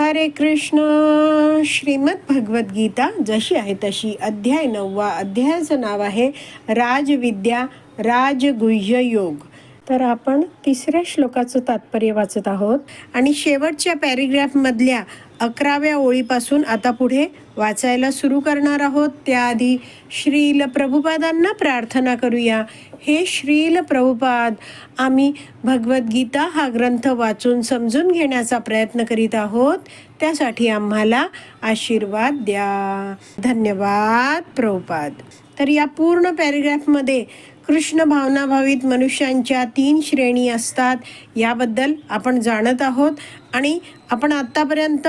हरे कृष्ण. श्रीमद जशी आहे तशी अध्याय नववा अध्यायाचं नाव आहे राजविद्या राजगुह्य योग. तर आपण तिसऱ्या श्लोकाचं तात्पर्य वाचत आहोत. आणि शेवटच्या पॅरेग्राफमधल्या अकराव्या ओळीपासून आता पुढे वाचायला सुरू करणार आहोत. त्याआधी श्रील प्रभुपादांना प्रार्थना करूया. हे श्रील प्रभुपाद आम्ही भगवद्गीता हा ग्रंथ वाचून समजून घेण्याचा प्रयत्न करीत आहोत. त्यासाठी आम्हाला आशीर्वाद द्या. धन्यवाद प्रभुपाद. तर या पूर्ण पॅरेग्राफमध्ये कृष्ण भावनाभावित मनुष्यांच्या तीन श्रेणी असतात. याबद्दल आपण जाणत आहोत. आणि आपण आत्तापर्यंत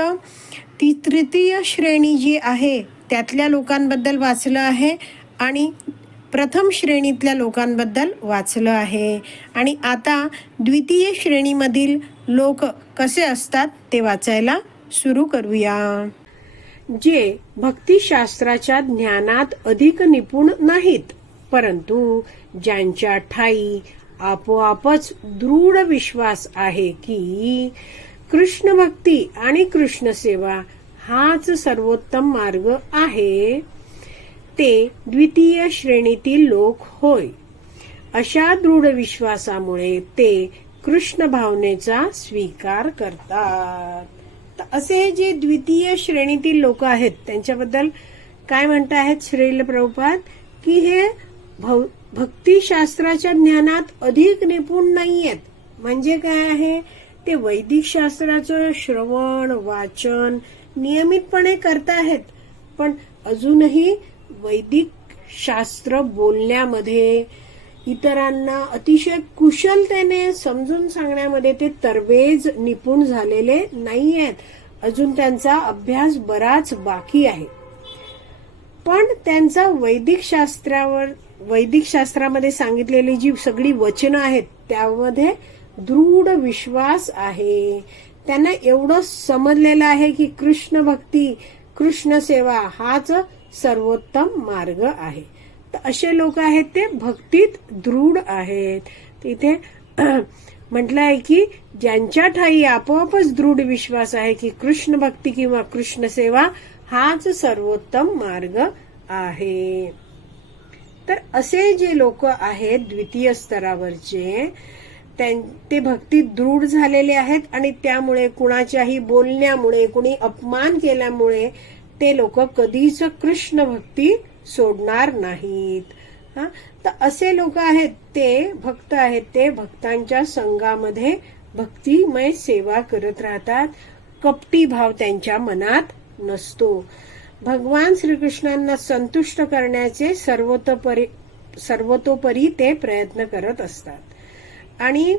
ती तृतीय श्रेणी जी आहे त्यातल्या लोकांबद्दल वाचलं आहे. आणि प्रथम श्रेणीतल्या लोकांबद्दल वाचलं आहे. आणि आता द्वितीय श्रेणीमधील लोक कसे असतात ते वाचायला सुरू करूया. जे भक्तिशास्त्राच्या ज्ञानात अधिक निपुण नाहीत. परंतु ज्यांच्या ठाई आपोआपच दृढ विश्वास आहे की कृष्ण भक्ती आणि कृष्ण सेवा हाच सर्वोत्तम मार्ग आहे ते द्वितीय श्रेणीतील लोक होय. अशा दृढ विश्वासामुळे ते कृष्ण भावनेचा स्वीकार करतात. तर असे जे द्वितीय श्रेणीतील लोक आहेत त्यांच्याबद्दल काय म्हणत आहेत श्रील प्रभुपाद? की हे भक्तिशास्त्राच्या ज्ञानात अधिक निपुण नाहीयेत. म्हणजे काय आहे? ते वैदिक शास्त्राचं श्रवण वाचन नियमितपणे करताहेत. पण अजूनही वैदिक शास्त्र बोलण्यामध्ये इतरांना अतिशय कुशलतेने समजून सांगण्यामध्ये ते तरवेज निपुण झालेले नाही आहेत अजून त्यांचा अभ्यास बराच बाकी आहे. पण त्यांचा वैदिक शास्त्रावर वैदिक शास्त्रामध्ये सांगितलेली जी सगळी वचनं आहेत त्यामध्ये दृढ विश्वास आहे. त्यांना एवढं समजलेलं आहे की कृष्ण भक्ती कृष्ण सेवा हाच सर्वोत्तम मार्ग आहे. तर असे लोक आहेत ते भक्तीत दृढ आहेत. तिथे म्हटलं आहे की ज्यांच्या ठाई आपोआपच दृढ विश्वास आहे की कृष्ण भक्ती किंवा कृष्ण सेवा हाच सर्वोत्तम मार्ग आहे. तर असे जे लोक आहेत द्वितीय स्तरावरचे त्यां- ते भक्तीत दृढ झालेले आहेत आणि त्यामुळे कुणाच्याही बोलण्यामुळे कुणी अपमान केल्यामुळे ते लोक कधीच कृष्ण भक्ती सोडणार नाहीत. हा? तर असे लोक आहेत ते भक्त आहेत ते भक्तांच्या संघामध्ये भक्तिमय सेवा करत राहतात. कपटी भाव त्यांच्या मनात नसतो. भगवान श्रीकृष्णांना संतुष्ट करण्याचे सर्वतोपरी सर्वतोपरी ते प्रयत्न करत असतात. आणि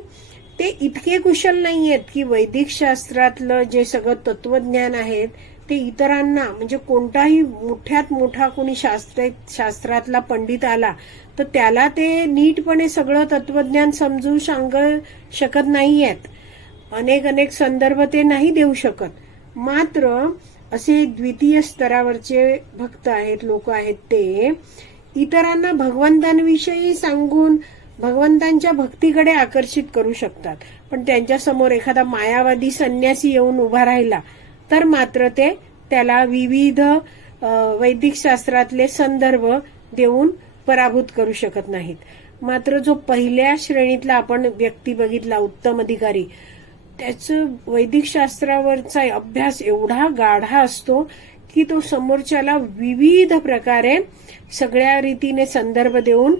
ते इतके कुशल नाही आहेत की वैदिक शास्त्रातलं जे सगळं तत्वज्ञान आहे ते इतरांना म्हणजे कोणताही मोठ्यात मोठा कोणी शास्त्र शास्त्रातला पंडित आला तर त्याला ते नीटपणे सगळं तत्वज्ञान समजू सांग शकत नाही आहेत अनेक अनेक संदर्भ ते नाही देऊ शकत. मात्र असे द्वितीय स्तरावरचे भक्त आहेत लोक आहेत ते. इतरांना भगवंतांविषयी सांगून भगवंतांच्या भक्तीकडे आकर्षित करू शकतात. पण त्यांच्यासमोर एखादा मायावादी संन्यासी येऊन उभा राहिला तर मात्र ते त्याला विविध वैदिक शास्त्रातले संदर्भ देऊन पराभूत करू शकत नाहीत. मात्र जो पहिल्या श्रेणीतला आपण व्यक्ती बघितला उत्तम अधिकारी त्याचं वैदिक शास्त्रावरचा अभ्यास एवढा गाढा असतो की तो समोरच्याला विविध प्रकारे सगळ्या रीतीने संदर्भ देऊन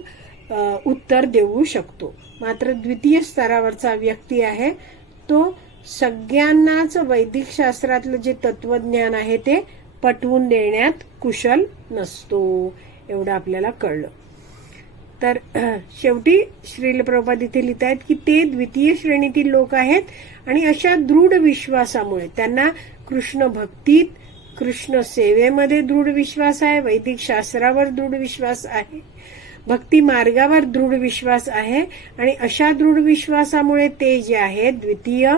उत्तर देऊ शकतो. मात्र द्वितीय स्तरावरचा व्यक्ती आहे तो सगळ्यांनाच वैदिक शास्त्रातलं जे तत्वज्ञान आहे ते पटवून देण्यात कुशल नसतो एवढं आपल्याला कळलं. तर शेवटी श्रील प्रभुपाद इथे लिहित आहेत की ते द्वितीय श्रेणीतील लोक आहेत आणि अशा दृढ विश्वासामुळे त्यांना कृष्ण भक्तीत कृष्ण सेवेमध्ये दृढ विश्वास आहे वैदिक शास्त्रावर दृढ विश्वास आहे भक्ती मार्गावर दृढ विश्वास आहे आणि अशा दृढ विश्वासामुळे ते जे आहे द्वितीय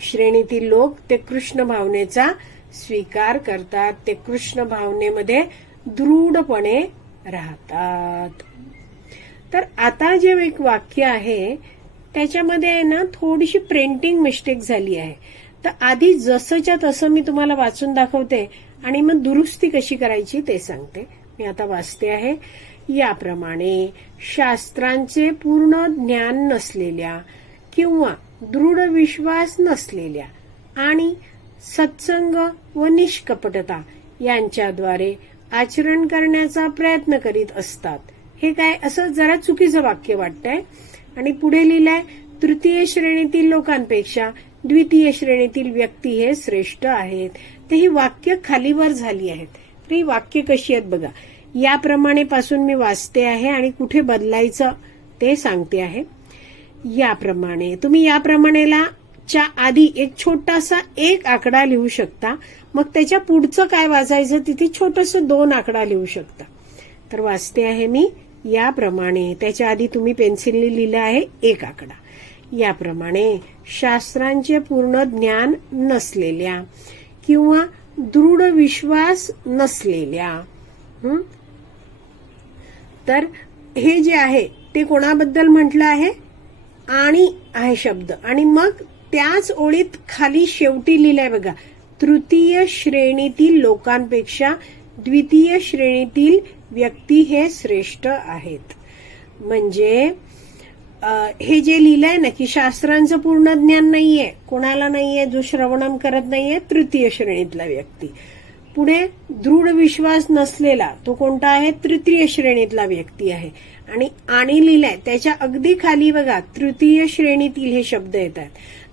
श्रेणीतील लोक ते कृष्ण भावनेचा स्वीकार करतात. ते कृष्ण भावनेमध्ये दृढपणे राहतात. तर आता जे एक वाक्य आहे त्याच्यामध्ये आहे ना थोडीशी प्रिंटिंग मिस्टेक झाली आहे. तर आधी जसंच्या तसं मी तुम्हाला वाचून दाखवते आणि मग दुरुस्ती कशी करायची ते सांगते. मी आता वाचते आहे. याप्रमाणे शास्त्रांचे पूर्ण ज्ञान नसलेल्या किंवा दृढ विश्वास नसलेल्या आणि सत्संग व निष्कपटता यांच्याद्वारे आचरण करण्याचा प्रयत्न करीत असतात. हे काय असं जरा चुकीचं वाक्य वाटतंय? आणि पुढे लिहिलंय तृतीय श्रेणीतील लोकांपेक्षा द्वितीय श्रेणीतील व्यक्ती हे श्रेष्ठ आहेत. तर ही वाक्य खालीवर झाली आहेत. तर ही वाक्य कशी आहेत बघा. याप्रमाणे पासून मी वाचते आहे आणि कुठे बदलायचं ते सांगते आहे. याप्रमाणे. तुम्ही याप्रमाणेला च्या आधी एक छोटासा एक आकडा लिहू शकता. मग त्याच्या पुढचं काय वाचायचं? तिथे छोटस दोन आकडा लिहू शकता. तर वाचते आहे मी. याप्रमाणे त्याच्या आधी तुम्ही पेन्सिलने लिहिलं आहे एक आकडा याप्रमाणे शास्त्रांचे पूर्ण ज्ञान नसलेल्या किंवा दृढ विश्वास नसलेल्या तर हे जे आहे ते कोणाबद्दल म्हटलं आहे? आणि आहे शब्द. आणि मग त्याच ओळीत खाली शेवटी लिहिलंय बघा तृतीय श्रेणीतील लोकांपेक्षा द्वितीय श्रेणीतील व्यक्ती हे श्रेष्ठ आहेत. म्हणजे हे जे लिहिलंय ना की शास्त्रांचं पूर्ण ज्ञान नाहीये कोणाला नाहीये जो श्रवणम करत नाहीये तृतीय श्रेणीतला व्यक्ती. पुढे दृढ विश्वास नसलेला तो कोणता आहे? तृतीय श्रेणीतला व्यक्ती आहे. आणि आणि लिहिलाय त्याच्या अगदी खाली बघा तृतीय श्रेणीतील हे शब्द येतात.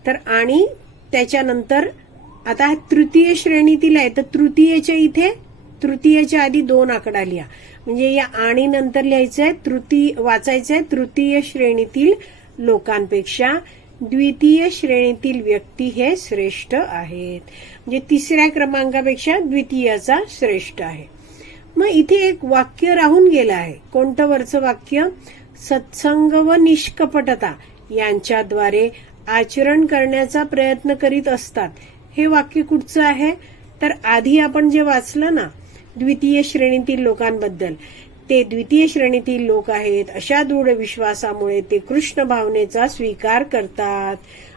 तर आणि त्याच्यानंतर आता तृतीय श्रेणीतील आहे तर तृतीयच्या इथे तृतीयच्या आधी दोन आकडा लिहा म्हणजे या आणि नंतर लिहायचंय तृतीय वाचायचंय तृतीय श्रेणीतील लोकांपेक्षा द्वितीय श्रेणीतील व्यक्ती हे श्रेष्ठ आहेत. म्हणजे तिसऱ्या क्रमांकापेक्षा द्वितीयाचा श्रेष्ठ आहे. मग इथे एक वाक्य राहून गेलं आहे. कोणतं वरचं वाक्य? सत्संग व निष्कपटता यांच्याद्वारे आचरण करण्याचा प्रयत्न करीत असतात. हे वाक्य कुठचं आहे? तर आधी आपण जे वाचलं ना द्वितीय श्रेणीतील लोकांबद्दल. ते द्वितीय श्रेणीतील लोक आहेत. अशा दृढ विश्वासामुळे ते कृष्ण भावनेचा स्वीकार करतात.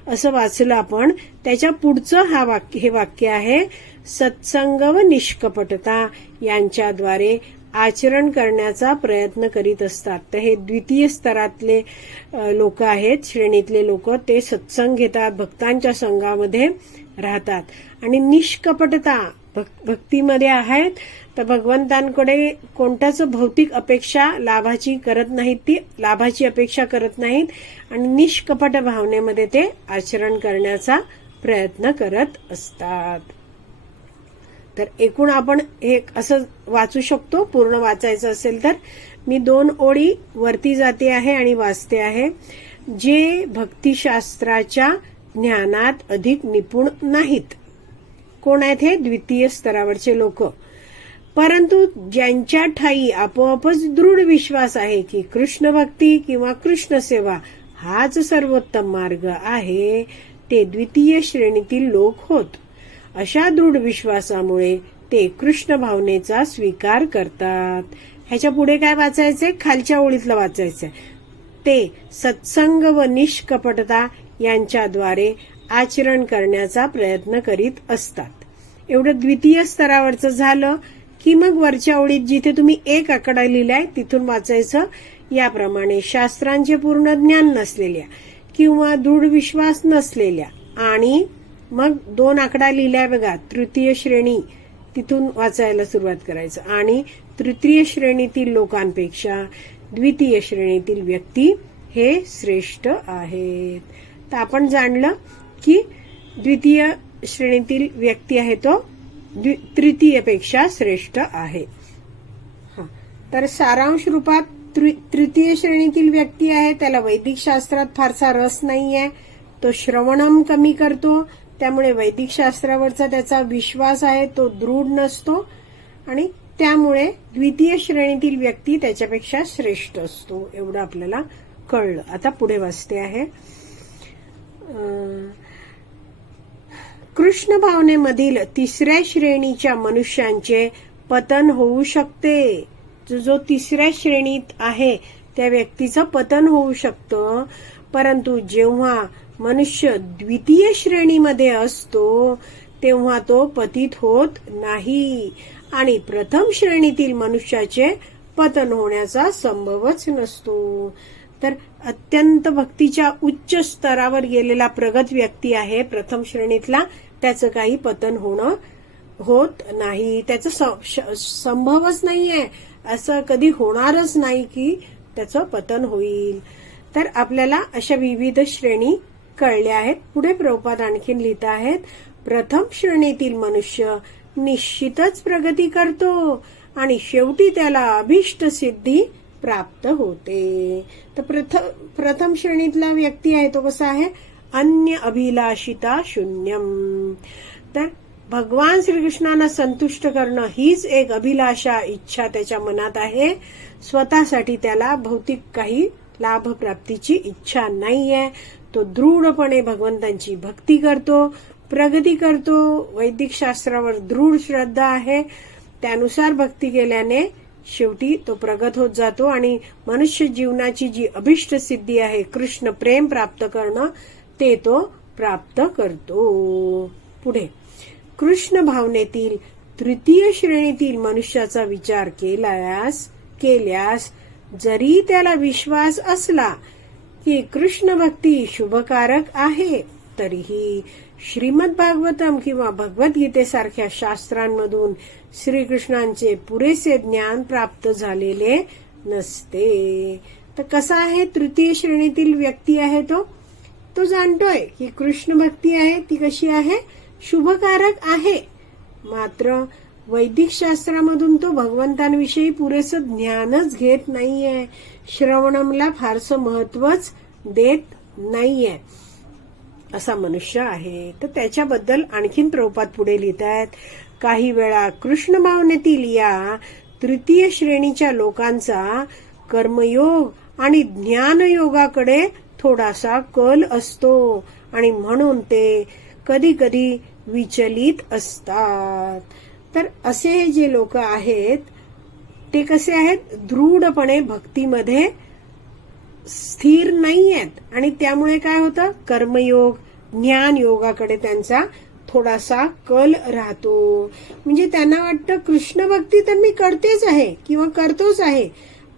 असं वाचलं आपण. त्याच्या पुढचं हा वाक्य हे वाक्य आहे सत्संग व निष्कपटता यांच्याद्वारे आचरण करण्याचा प्रयत्न करीत असतात. तर हे द्वितीय स्तरातले लोक आहेत. श्रेणीतले लोक ते सत्संग घेतात भक्तांच्या संघामध्ये राहतात. आणि निष्कपटता भक्तीमध्ये आहेत तर भगवंतांकडे कोणत्याच भौतिक अपेक्षा लाभाची करत नाहीत ती लाभाची अपेक्षा करत नाहीत आणि निष्कपट भावनेमध्ये ते आचरण करण्याचा प्रयत्न करत असतात. तर एकूण आपण हे असं वाचू शकतो पूर्ण वाचायचं असेल तर. मी दोन ओळी वरती जाते आहे आणि वाचते आहे. जे भक्तिशास्त्राच्या ज्ञानात अधिक निपुण नाहीत. कोण आहेत हे? द्वितीय स्तरावरचे लोक. परंतु ज्यांच्या ठाई आपोआपच दृढ विश्वास आहे की कृष्ण भक्ती किंवा कृष्ण सेवा हाच सर्वोत्तम मार्ग आहे ते द्वितीय श्रेणीतील लोक होत. अशा दृढ विश्वासामुळे ते कृष्ण भावनेचा स्वीकार करतात. ह्याच्या पुढे काय वाचायचंय? खालच्या ओळीतलं वाचायचंय. ते सत्संग व निष्कपटता यांच्याद्वारे आचरण करण्याचा प्रयत्न करीत असतात. एवढं द्वितीय स्तरावरचं झालं की मग वरच्या ओळीत जिथे तुम्ही एक आकडा लिहिलाय तिथून वाचायचं. याप्रमाणे शास्त्रांचे पूर्ण ज्ञान नसलेल्या किंवा दृढ विश्वास नसलेल्या आणि मग दोन आकडा लिहिलाय बघा तृतीय श्रेणी तिथून वाचायला सुरुवात करायचं. आणि तृतीय श्रेणीतील लोकांपेक्षा द्वितीय श्रेणीतील व्यक्ती हे श्रेष्ठ आहेत. तर आपण जाणलं की द्वितीय श्रेणीतील व्यक्ती आहे तो द्वि- तृतीयपेक्षा श्रेष्ठ आहे. तर सारांश रूपात तृ- तृतीय श्रेणीतील व्यक्ती आहे त्याला वैदिक शास्त्रात फारसा रस नाहीये. तो श्रवणम कमी करतो त्यामुळे वैदिक शास्त्रावरचा त्याचा विश्वास आहे तो दृढ नसतो आणि त्यामुळे द्वितीय श्रेणीतील व्यक्ती त्याच्यापेक्षा श्रेष्ठ असतो एवढं आपल्याला कळलं. आता पुढे वाचते आहे. कृष्ण भावनेमधील तिसऱ्या श्रेणीच्या मनुष्यांचे पतन होऊ शकते. जो जो तिसऱ्या श्रेणीत आहे त्या व्यक्तीचं पतन होऊ शकतं. परंतु जेव्हा मनुष्य द्वितीय श्रेणीमध्ये असतो तेव्हा तो पतित होत नाही. आणि प्रथम श्रेणीतील मनुष्याचे पतन होण्याचा संभवच नसतो. तर अत्यंत भक्तीच्या उच्च स्तरावर गेलेला प्रगत व्यक्ती आहे प्रथम श्रेणीतला. त्याचं काही पतन होणं होत नाही. त्याचं स- श- संभवच नाहीये. असं कधी होणारच नाही की त्याचं पतन होईल. तर आपल्याला अशा विविध श्रेणी कळल्या आहेत. पुढे प्रभुपाद आणखीन लिहित आहेत. प्रथम श्रेणीतील मनुष्य निश्चितच प्रगती करतो आणि शेवटी त्याला अभिष्ट सिद्धी प्राप्त होते. तर प्रथम प्रथम श्रेणीतला व्यक्ती आहे तो कसा आहे? अन्य अभिलाषिता शून्यम. तर भगवान श्रीकृष्णांना संतुष्ट करणं हीच एक अभिलाषा इच्छा त्याच्या मनात आहे. स्वतःसाठी त्याला भौतिक काही लाभप्राप्तीची इच्छा इच्छा नाहीये. तो दृढपणे भगवंतांची भक्ती करतो प्रगती करतो. वैदिक शास्त्रावर दृढ श्रद्धा आहे. त्यानुसार भक्ती केल्याने शेवटी तो प्रगत होत जातो आणि मनुष्य जीवनाची जी अभिष्ट सिद्धी आहे कृष्ण प्रेम प्राप्त करणं ते तो प्राप्त करतो. पुढे. कृष्ण भावनेतील तृतीय श्रेणीतील मनुष्याचा विचार केल्यास केल्यास जरी त्याला विश्वास असला की कृष्ण भक्ती शुभकारक आहे तरीही श्रीमद भागवतम किंवा भगवद्गीतेसारख्या शास्त्रांमधून श्रीकृष्णांचे पुरेसे ज्ञान प्राप्त झालेले नसते. तर कसा आहे तृतीय श्रेणीतील व्यक्ती आहे तो? तो जाणतोय की कृष्ण भक्ती आहे ती कशी आहे? शुभकारक आहे. मात्र वैदिक शास्त्रामधून तो भगवंतांविषयी पुरेसं ज्ञानच घेत नाहीये. श्रवणमला फारसं महत्वच देत नाहीये. असा मनुष्य आहे. तर त्याच्याबद्दल आणखीन प्रभुपात पुढे लिहित आहेत काही वेळा कृष्ण भावनेतील या तृतीय श्रेणीच्या लोकांचा कर्मयोग आणि ज्ञानयोगाकडे थोडासा कल असतो आणि म्हणून ते कधी कधी विचलित असतात. तर असे जे लोक आहेत ते कसे आहेत? दृढपणे भक्तीमध्ये स्थिर नाही आहेत आणि त्यामुळे काय होतं? कर्मयोग ज्ञान योगाकडे त्यांचा थोडासा कल राहतो. म्हणजे त्यांना वाटतं कृष्ण भक्ती तर मी करतेच आहे किंवा करतोच आहे.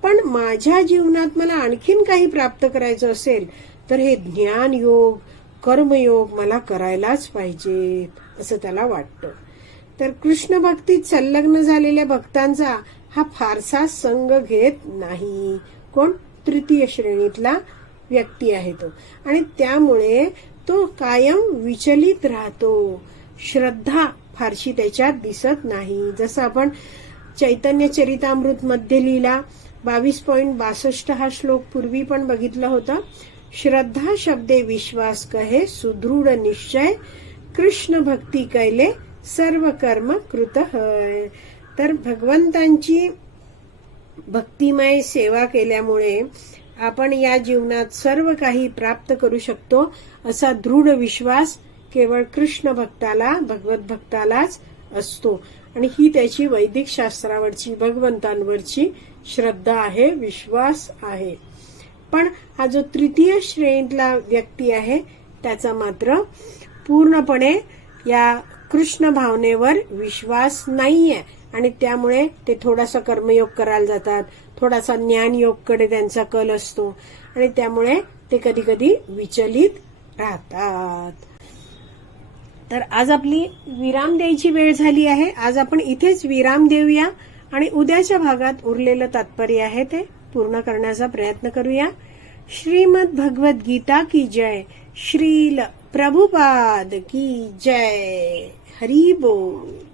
पण माझ्या जीवनात मला आणखीन काही प्राप्त करायचं असेल तर हे ज्ञान योग कर्मयोग मला करायलाच पाहिजेत. असं त्याला वाटतं. तर कृष्ण भक्तीत संलग्न झालेल्या भक्तांचा हा फारसा संग घेत नाही. कोण? तृतीय श्रेणीतला व्यक्ती आहे तो. आणि त्यामुळे तो कायम विचलित राहतो. श्रद्धा फारशी त्याच्यात दिसत नाही. जसं आपण चैतन्य चरितामृत मध्ये लिहिला बावीस पॉईंट बासष्ट हा श्लोक पूर्वी पण बघितला होता. श्रद्धा शब्दे विश्वास कहे सुदृढ निश्चय कृष्ण भक्ती कैले सर्व कर्म कृत हय तर भगवंतांची भक्तिमय सेवा केल्यामुळे आपण या जीवनात सर्व काही प्राप्त करू शकतो असा दृढ विश्वास केवळ कृष्ण भक्ताला भगवत भक्तालाच असतो. आणि ही त्याची वैदिक शास्त्रावरची भगवंतांवरची श्रद्धा आहे विश्वास आहे. पण हा जो तृतीय श्रेणीतला व्यक्ती आहे त्याचा मात्र पूर्णपणे या कृष्ण भावनेवर विश्वास नाहीये. आणि त्यामुळे ते थोडासा कर्मयोग करायला जातात थोडासा ज्ञानयोगकडे त्यांचा कल असतो. आणि त्यामुळे ते कधी कधी विचलित राहतात. तर आज आपली विराम द्यायची वेळ झाली आहे. आज आपण इथेच विराम देऊया आणि उद्याच्या भागात उरलेलं तात्पर्य आहे ते पूर्ण करण्याचा प्रयत्न करूया. श्रीमद भगवत गीता की जय. श्रील प्रभुपाद की जय. हरी बोल.